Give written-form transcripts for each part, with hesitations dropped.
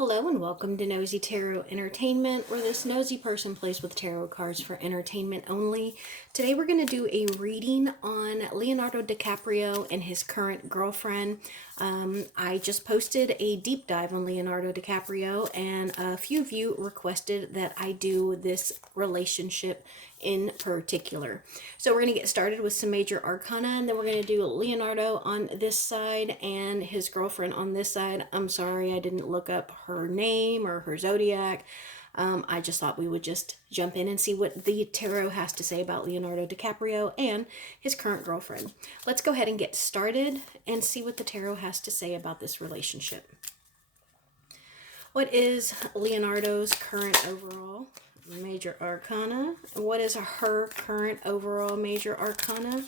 Hello and welcome to Nosy Tarot Entertainment, where this nosy person plays with tarot cards for entertainment only. Today we're going to do a reading on Leonardo DiCaprio and his current girlfriend. I just posted a deep dive on Leonardo DiCaprio, and a few of you requested that I do this relationship in particular. So we're going to get started with some major arcana, and then we're going to do Leonardo on this side and his girlfriend on this side. I'm sorry I didn't look up her name or her zodiac. I just thought we would just jump in and see what the tarot has to say about Leonardo DiCaprio and his current girlfriend. Let's go ahead and get started and see what the tarot has to say about this relationship. What is Leonardo's current overall major arcana? What is her current overall major arcana?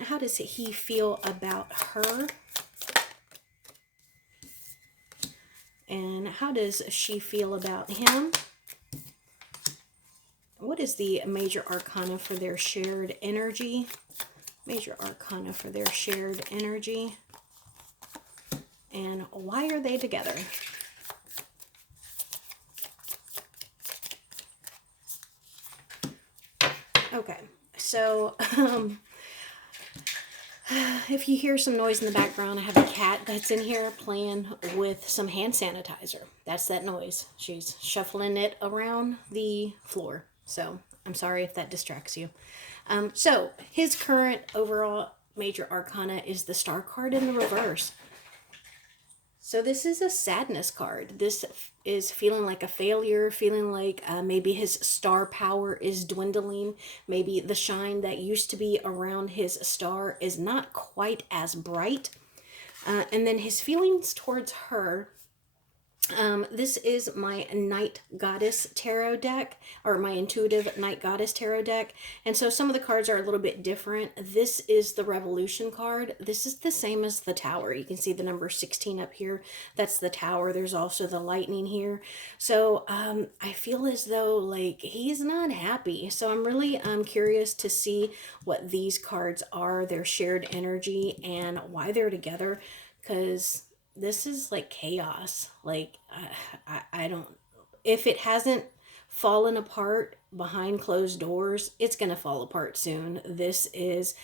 How does he feel about her? And how does she feel about him? What is the major arcana for their shared energy? Major arcana for their shared energy. And why are they together? Okay, so if you hear some noise in the background, I have a cat that's in here playing with some hand sanitizer. That's that noise. She's shuffling it around the floor. So I'm sorry if that distracts you. So his current overall major arcana is the Star card in the reverse. So this is a sadness card. This is feeling like a failure, feeling like maybe his star power is dwindling. Maybe the shine that used to be around his star is not quite as bright. And then his feelings towards her. This is my Night Goddess Tarot deck, or my Intuitive Night Goddess Tarot deck. And so some of the cards are a little bit different. This is the Revolution card. This is the same as the Tower. You can see the number 16 up here. That's the Tower. There's also the Lightning here. So I feel as though like he's not happy. So I'm really curious to see what these cards are, their shared energy, and why they're together. Because this is like chaos. Like I don't, if it hasn't fallen apart behind closed doors, it's gonna fall apart soon. This is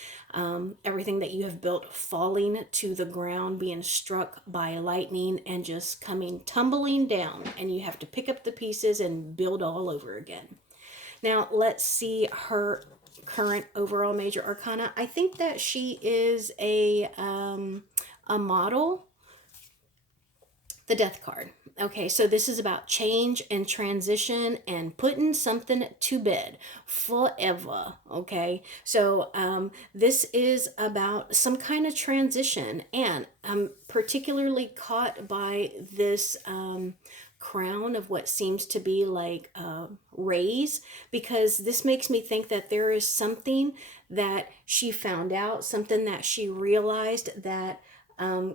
everything that you have built falling to the ground, being struck by lightning and just coming tumbling down, and you have to pick up the pieces and build all over again. Now let's see her current overall major arcana. I think that she is a model. The Death card. Okay, so this is about change and transition and putting something to bed forever. Okay, so this is about some kind of transition, and I'm particularly caught by this crown of what seems to be like rays, because this makes me think that there is something that she found out, something that she realized that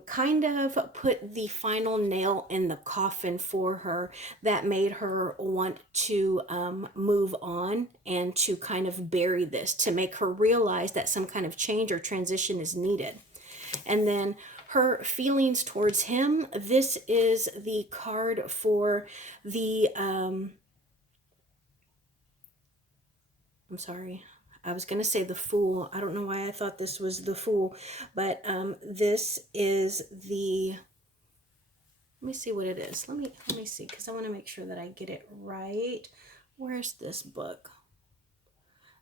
kind of put the final nail in the coffin for her, that made her want to move on and to kind of bury this, to make her realize that some kind of change or transition is needed. And then her feelings towards him, this is the card for the I'm sorry, I was going to say the Fool. I don't know why I thought this was the Fool, but this is the, let me see what it is. Let me see, because I want to make sure that I get it right. Where's this book?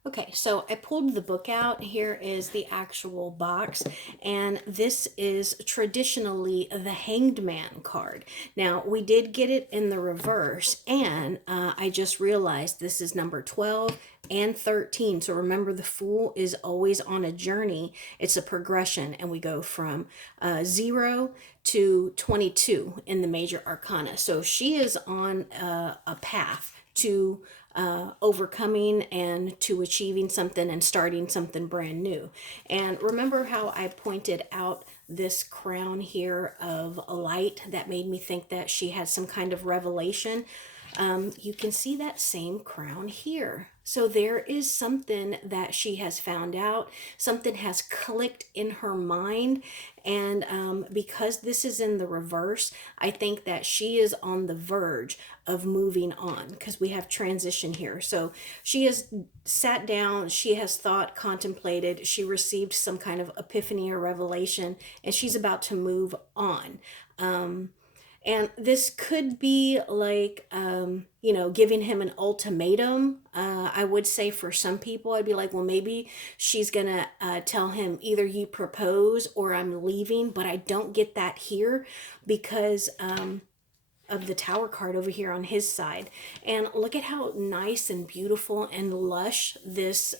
Okay, so I pulled the book out. Here is the actual box, and this is traditionally the Hanged Man card. Now, we did get it in the reverse, and I just realized this is number 12 and 13. So remember, the Fool is always on a journey. It's a progression, and we go from 0 to 22 in the major arcana. So she is on a path to overcoming and to achieving something and starting something brand new. And remember how I pointed out this crown here of a light that made me think that she had some kind of revelation? you can see that same crown here. So there is something that she has found out, something has clicked in her mind. And because this is in the reverse, I think that she is on the verge of moving on because we have transition here. So she has sat down, she has thought, contemplated, she received some kind of epiphany or revelation, and she's about to move on. And this could be like, giving him an ultimatum. I would say for some people, I'd be like, well, maybe she's going to tell him either you propose or I'm leaving. But I don't get that here because of the Tower card over here on his side. And look at how nice and beautiful and lush this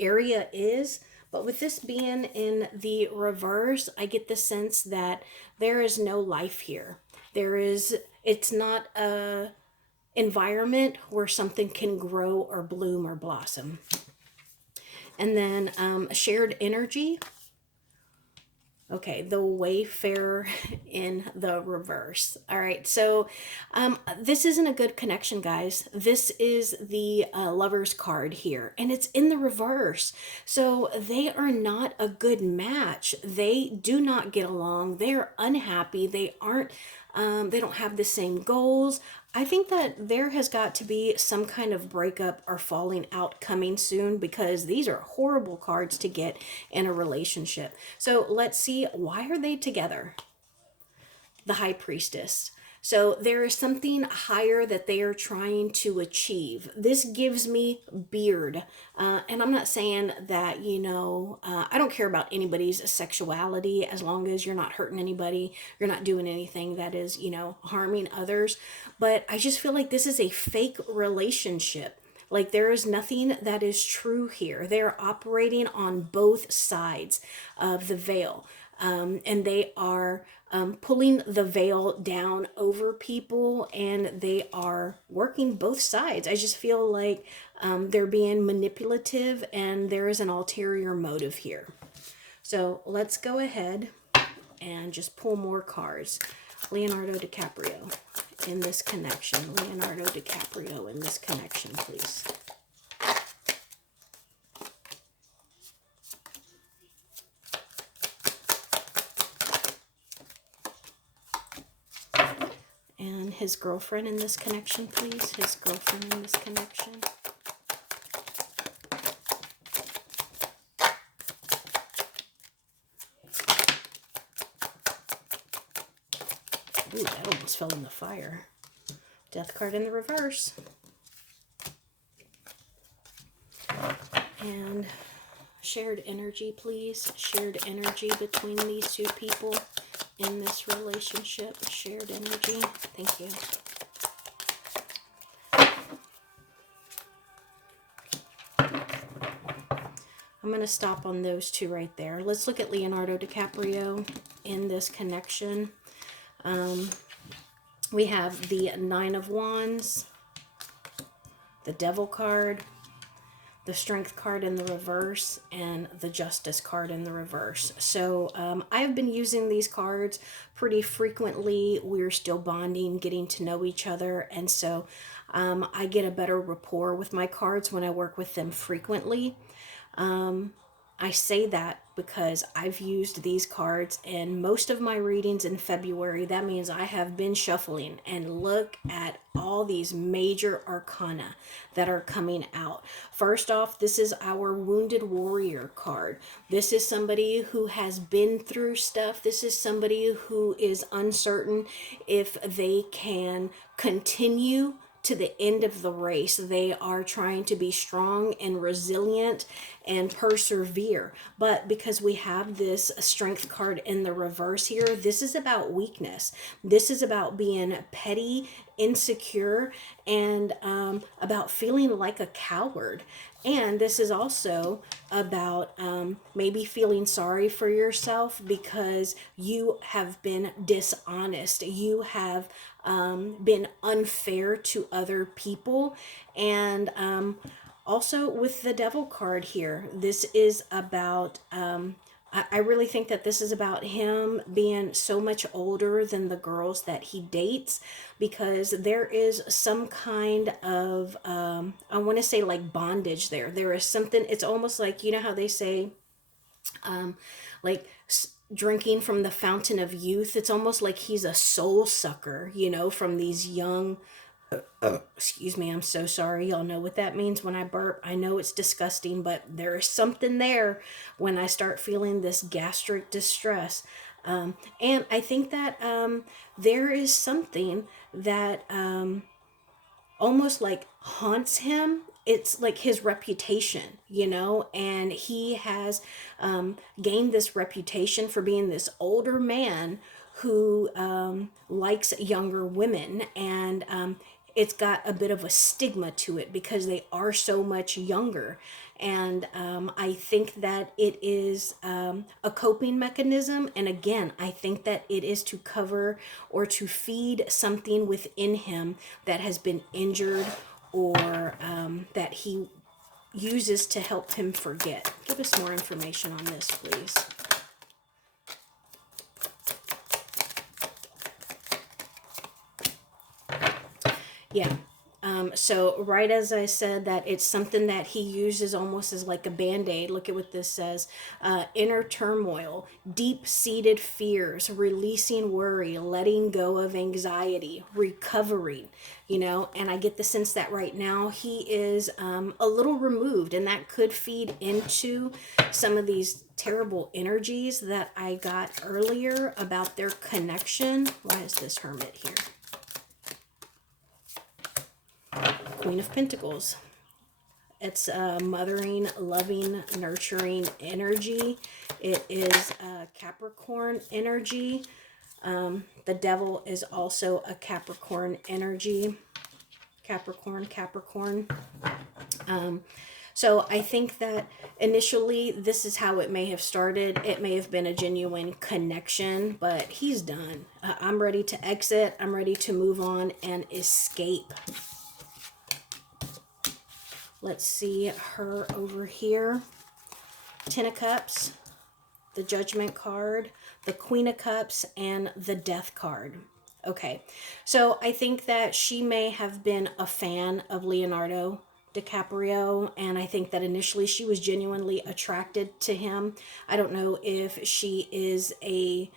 area is. But with this being in the reverse, I get the sense that there is no life here. It's not a environment where something can grow or bloom or blossom. And then shared energy. Okay, the Wayfarer in the reverse. All right, so this isn't a good connection, guys. This is the Lover's card here, and it's in the reverse. So they are not a good match. They do not get along. They're unhappy. They aren't. They don't have the same goals. I think that there has got to be some kind of breakup or falling out coming soon because these are horrible cards to get in a relationship. So let's see, why are they together? The High Priestess. So there is something higher that they are trying to achieve. This gives me beard. And I'm not saying that, I don't care about anybody's sexuality as long as you're not hurting anybody. You're not doing anything that is, harming others. But I just feel like this is a fake relationship. Like there is nothing that is true here. They're operating on both sides of the veil. And they are pulling the veil down over people, and they are working both sides. I just feel like they're being manipulative, and there is an ulterior motive here. So let's go ahead and just pull more cards. Leonardo DiCaprio in this connection. Leonardo DiCaprio in this connection, please. And his girlfriend in this connection, please. His girlfriend in this connection. Ooh, that almost fell in the fire. Death card in the reverse. And shared energy, please. Shared energy between these two people in this relationship. Shared energy. Thank you. I'm going to stop on those two right there. Let's look at Leonardo DiCaprio in this connection. We have the Nine of Wands, the Devil card, the Strength card in the reverse, and the Justice card in the reverse. So I've been using these cards pretty frequently. We're still bonding, getting to know each other, and so I get a better rapport with my cards when I work with them frequently. I say that because I've used these cards in most of my readings in February. That means I have been shuffling, and look at all these major arcana that are coming out. First off, this is our Wounded Warrior card. This is somebody who has been through stuff. This is somebody who is uncertain if they can continue to the end of the race. They are trying to be strong and resilient and persevere. But because we have this Strength card in the reverse here, this is about weakness. This is about being petty, insecure, and about feeling like a coward. And this is also about maybe feeling sorry for yourself because you have been dishonest. You have been unfair to other people. And also with the Devil card here, this is about I really think that this is about him being so much older than the girls that he dates, because there is some kind of, I want to say like bondage there. There is something, it's almost like, you know how they say, like drinking from the fountain of youth. It's almost like he's a soul sucker, you know, from these young, excuse me, I'm so sorry. Y'all know what that means when I burp. I know it's disgusting, but there is something there when I start feeling this gastric distress. And I think that there is something that almost like haunts him. It's like his reputation, you know, and he has gained this reputation for being this older man who likes younger women, and it's got a bit of a stigma to it because they are so much younger. And I think that it is a coping mechanism. And again, I think that it is to cover or to feed something within him that has been injured, or that he uses to help him forget. Give us more information on this, please. Yeah. So right as I said, that it's something that he uses almost as like a band-aid. Look at what this says. Inner turmoil, deep-seated fears, releasing worry, letting go of anxiety, recovering, you know. And I get the sense that right now he is a little removed, and that could feed into some of these terrible energies that I got earlier about their connection. Why is this hermit here? Queen of Pentacles. It's mothering, loving, nurturing energy. It is Capricorn energy. The devil is also a Capricorn energy. Capricorn. So I think that initially this is how it may have started. It may have been a genuine connection, but he's done. I'm ready to exit. I'm ready to move on and escape. Let's see her over here. Ten of Cups, the Judgment card, the Queen of Cups, and the Death card. Okay, so I think that she may have been a fan of Leonardo DiCaprio, and I think that initially she was genuinely attracted to him. I don't know if she is a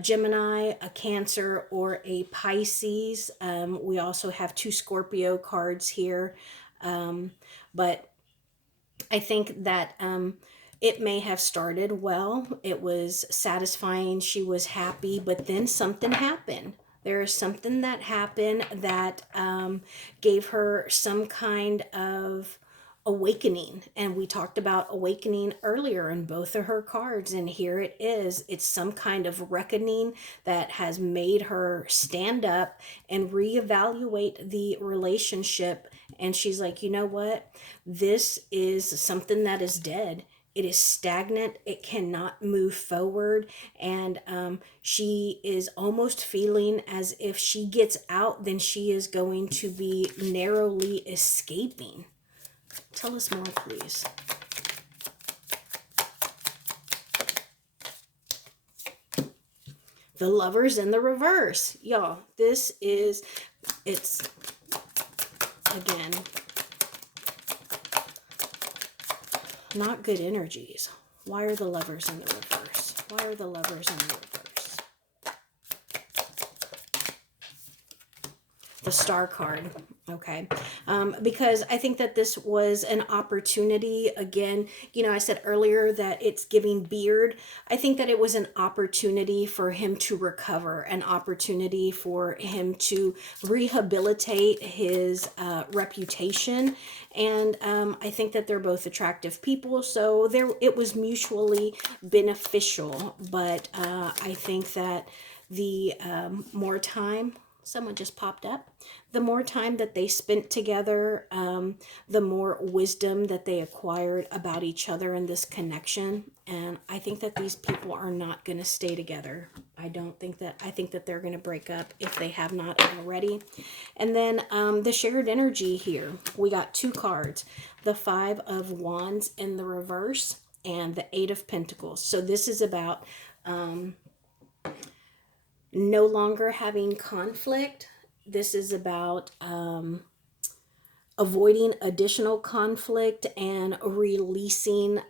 Gemini, a Cancer, or a Pisces. We also have two Scorpio cards here. But I think that it may have started well. It was satisfying. She was happy, but then something happened. There is something that happened that gave her some kind of awakening. And we talked about awakening earlier in both of her cards. And here it is. It's some kind of reckoning that has made her stand up and reevaluate the relationship. And she's like, you know what? This is something that is dead. It is stagnant. It cannot move forward. And she is almost feeling as if she gets out, then she is going to be narrowly escaping. Tell us more, please. The Lovers in the reverse. Y'all, this is, it's, again, not good energies. Why are the Lovers in the reverse? Why are the Lovers in the reverse? The Star card. Okay. Because I think that this was an opportunity. Again, you know, I said earlier that it's giving beard. I think that it was an opportunity for him to recover, an opportunity for him to rehabilitate his reputation. And I think that they're both attractive people. So it was mutually beneficial. But I think that the more time, someone just popped up. The more time that they spent together, the more wisdom that they acquired about each other and this connection. And I think that these people are not going to stay together. I think that they're going to break up if they have not already. And then the shared energy here. We got two cards. The Five of Wands in the reverse and the Eight of Pentacles. So this is about no longer having conflict. This is about avoiding additional conflict and releasing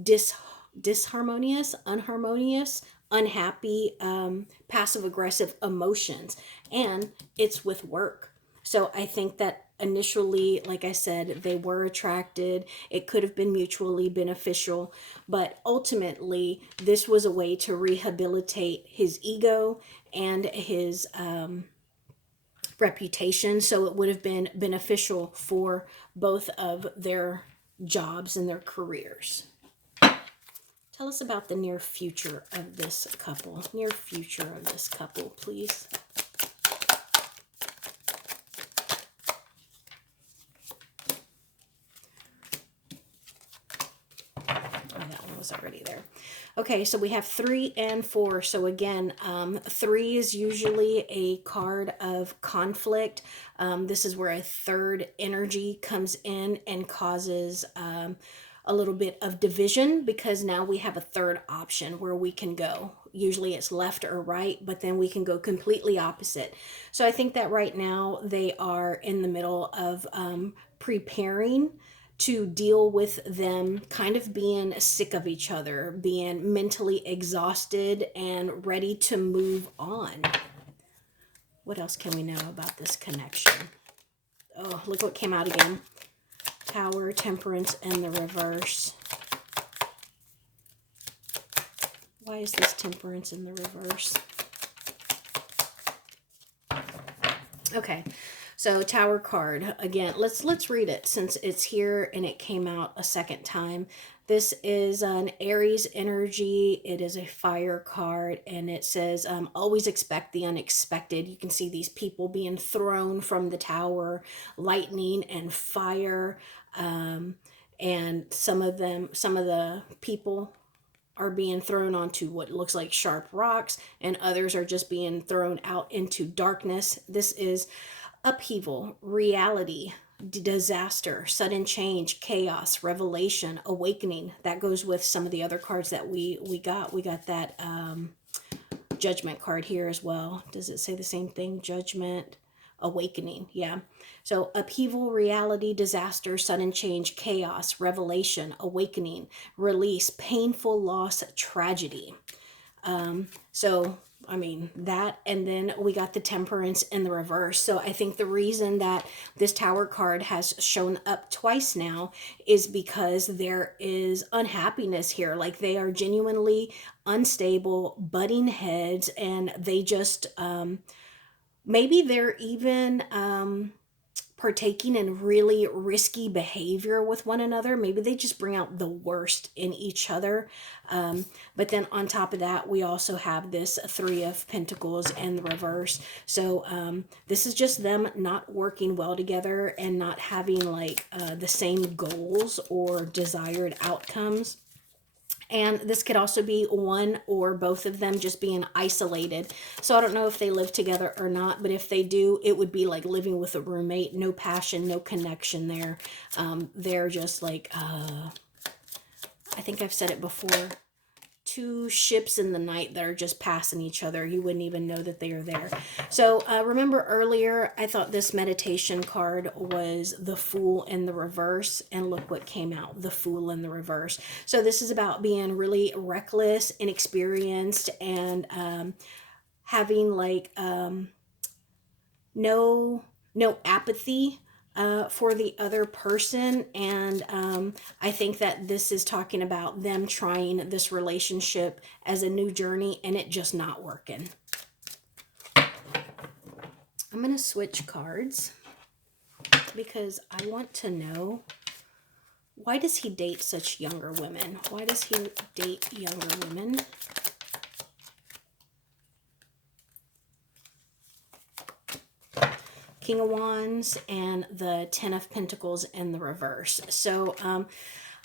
disharmonious, unharmonious, unhappy, passive aggressive emotions. And it's with work. So I think that initially, like I said, they were attracted. It could have been mutually beneficial, but ultimately this was a way to rehabilitate his ego and his reputation. So it would have been beneficial for both of their jobs and their careers. Tell us about the near future of this couple. Near future of this couple, please. Oh, that one was already there. Okay, so we have 3 and 4. So again, 3 is usually a card of conflict. This is where a third energy comes in and causes a little bit of division, because now we have a third option where we can go. Usually it's left or right, but then we can go completely opposite. So I think that right now they are in the middle of preparing to deal with them kind of being sick of each other, being mentally exhausted and ready to move on. What else can we know about this connection? Oh, look what came out again. Tower, Temperance, and the reverse. Why is this Temperance in the reverse? Okay. So Tower card, again, let's read it since it's here and it came out a second time. This is an Aries energy. It is a fire card, and it says, always expect the unexpected. You can see these people being thrown from the tower, lightning and fire. And some of the people are being thrown onto what looks like sharp rocks, and others are just being thrown out into darkness. This is upheaval, reality, disaster, sudden change, chaos, revelation, awakening. That goes with some of the other cards that we got. We got that Judgment card here as well. Does it say the same thing? Judgment, awakening. Yeah. So upheaval, reality, disaster, sudden change, chaos, revelation, awakening, release, painful loss, tragedy. So I mean, that, and then we got the Temperance in the reverse. So I think the reason that this Tower card has shown up twice now is because there is unhappiness here. Like, they are genuinely unstable, butting heads, and they just, maybe they're even partaking in really risky behavior with one another. Maybe they just bring out the worst in each other. But then on top of that, we also have this Three of Pentacles in the reverse. So this is just them not working well together and not having like the same goals or desired outcomes. And this could also be one or both of them just being isolated. So I don't know if they live together or not, but if they do, it would be like living with a roommate. No passion, no connection there. They're just like, I think I've said it before, two ships in the night that are just passing each other. You wouldn't even know that they are there. So remember earlier, I thought this meditation card was the Fool in the reverse, and look what came out, the Fool in the reverse. So this is about being really reckless, inexperienced, and having like no apathy for the other person. And I think that this is talking about them trying this relationship as a new journey and it just not working. I'm going to switch cards because I want to know, why does he date such younger women? Why does he date younger women? King of Wands and the Ten of Pentacles in the reverse. So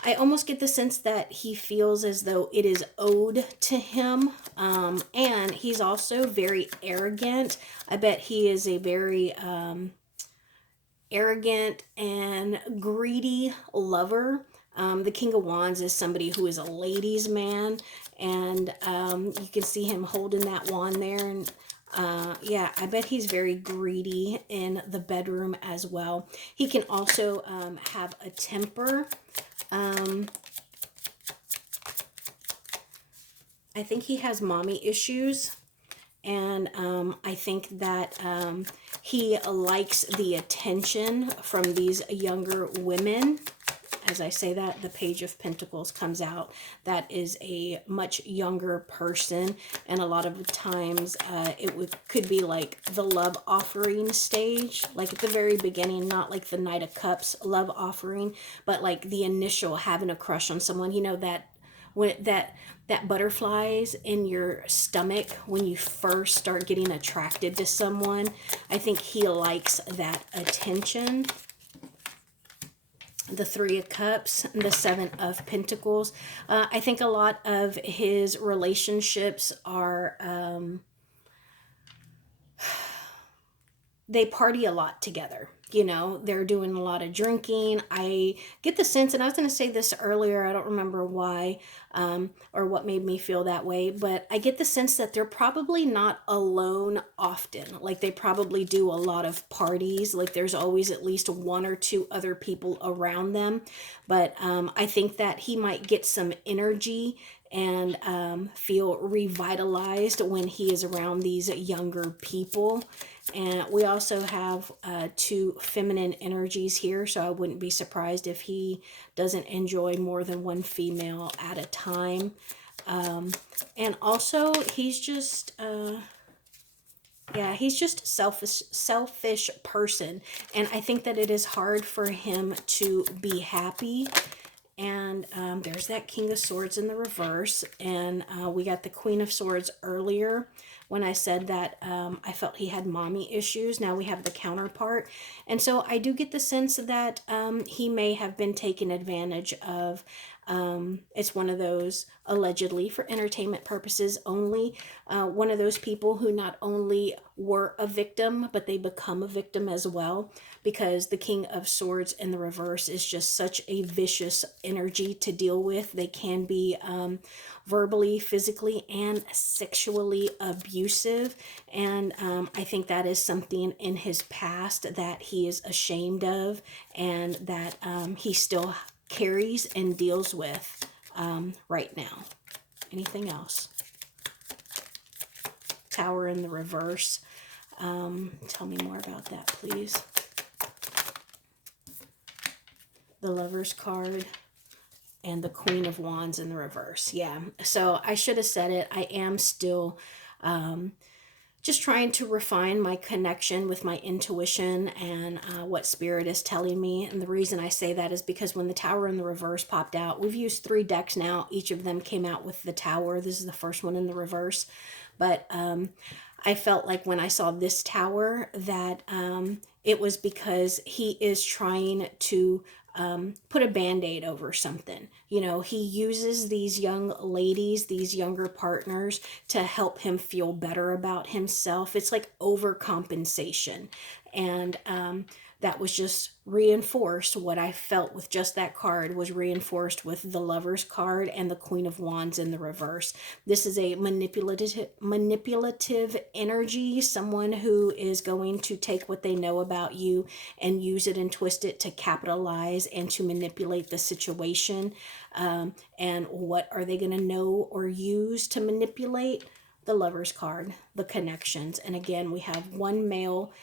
I almost get the sense that he feels as though it is owed to him. And he's also very arrogant. I bet he is a very arrogant and greedy lover. The King of Wands is somebody who is a ladies' man, and you can see him holding that wand there. And yeah, I bet he's very greedy in the bedroom as well. He can also have a temper. I think he has mommy issues. And I think that he likes the attention from these younger women. As I say that, the Page of Pentacles comes out. That is a much younger person, and a lot of the times could be like the love offering stage, like at the very beginning, not like the Knight of Cups love offering, but like the initial having a crush on someone. You know, that when that butterflies in your stomach when you first start getting attracted to someone. I think he likes that attention. The Three of Cups, the Seven of Pentacles. I think a lot of his relationships are, they party a lot together. You know, they're doing a lot of drinking. I get the sense, and I was going to say this earlier, I don't remember why or what made me feel that way, but I get the sense that they're probably not alone often. Like they probably do a lot of parties. Like there's always at least one or two other people around them. But I think that he might get some energy and feel revitalized when he is around these younger people. And we also have two feminine energies here, so I wouldn't be surprised if he doesn't enjoy more than one female at a time. And also, he's just, yeah, he's just selfish person. And I think that it is hard for him to be happy. And there's that King of Swords in the reverse. And we got the Queen of Swords earlier when I said that I felt he had mommy issues. Now we have the counterpart. And so I do get the sense that he may have been taken advantage of. It's one of those, allegedly for entertainment purposes only, one of those people who not only were a victim, but they become a victim as well, because the King of Swords in the reverse is just such a vicious energy to deal with. They can be verbally, physically, and sexually abusive. And I think that is something in his past that he is ashamed of, and that he still carries and deals with right now. Anything else? Tower in the reverse. Tell me more about that, please. The Lover's card and the Queen of Wands in the reverse. Yeah, so I should have said it. I am still just trying to refine my connection with my intuition and what Spirit is telling me. And the reason I say that is because when the Tower in the reverse popped out, we've used 3 decks now. Each of them came out with the Tower. This is the first one in the reverse. But I felt like when I saw this Tower that it was because he is trying to put a band-aid over something. You know, he uses these young ladies, these younger partners, to help him feel better about himself. It's like overcompensation. And that was just reinforced. What I felt with just that card was reinforced with the Lover's card and the Queen of Wands in the reverse. This is a manipulative energy, someone who is going to take what they know about you and use it and twist it to capitalize and to manipulate the situation. And what are they going to know or use to manipulate? The Lover's card, the connections. And again, we have 1 male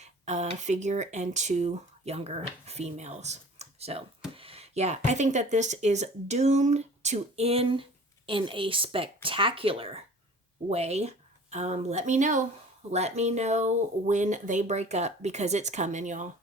figure and 2 younger females. So yeah, I think that this is doomed to end in a spectacular way. Let me know when they break up, because it's coming, y'all.